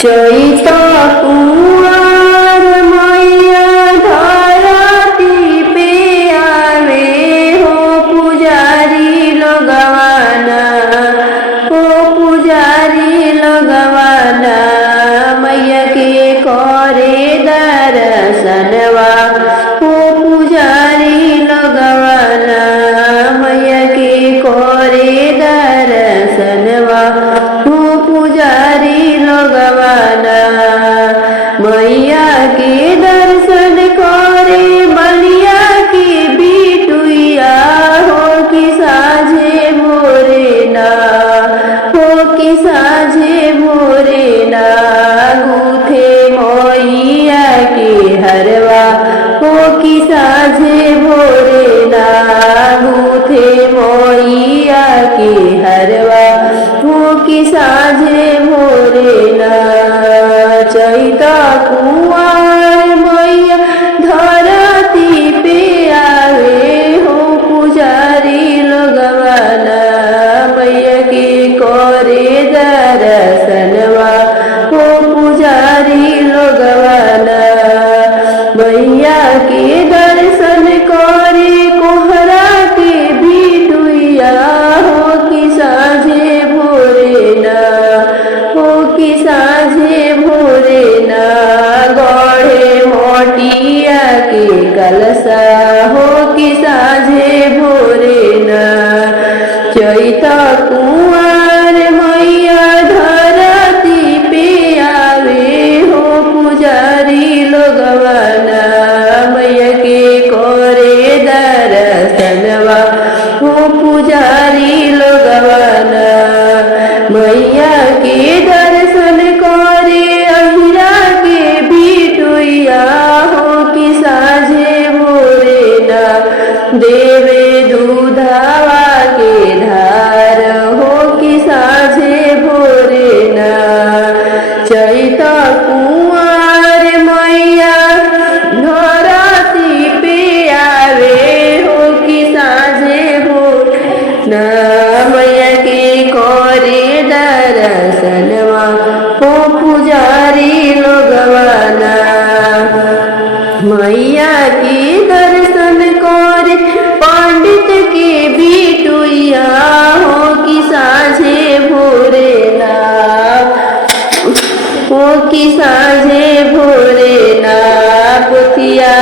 चैत कुआर मैया धरती पे आवे हो पुजारी लगवाना, हो पुजारी लगवाना मैया के करे दर्शनवा, हो पुजारी लगवाना मैया के करे दर्शनवा, हो पुजारी लगवाना मैया के दर्शन करे बलिया की बिटुइया हो कि साझे भोरे ना, हो कि साझे भोरे ना गूथे मैया के हरवा, हो कि साझे भोरे ना गूथे मैया के हरवा, हो कि साझे भोरे ना। चैत कुआर मैया धरती पे आवे हो पुजारी लगवाना मैया के करे दर्शनवा, हो पुजारी लगवाना मैया के दर्शन करे कोहरा के बिटुइया हो कि साझे भोरे ना, हो कि साझे भोरे ना गढ़े मोटिया के कलसा, हो कि साझे भोरे ना। चैत कुआर मैया धरती पे आवे हो पुजारी लगवाना मैया के करे दर्शनवा, हो पुजारी लगवाना मैया के दर्शन करे अहिरा के बिटुइया हो कि साझे भोरे ना देवे दूधावा के धार, हो कि साझे भोरे ना। चैत कुआर मैया धरती पे आवे हो कि साझे भोरे ना मैया के करे दर्शनवा, हो पुजारी लगवाना मैया के दर्शन करे पंडित के बिटुइया हो कि साझे भोरे ना, हो कि साझे भोरे ना पोथिया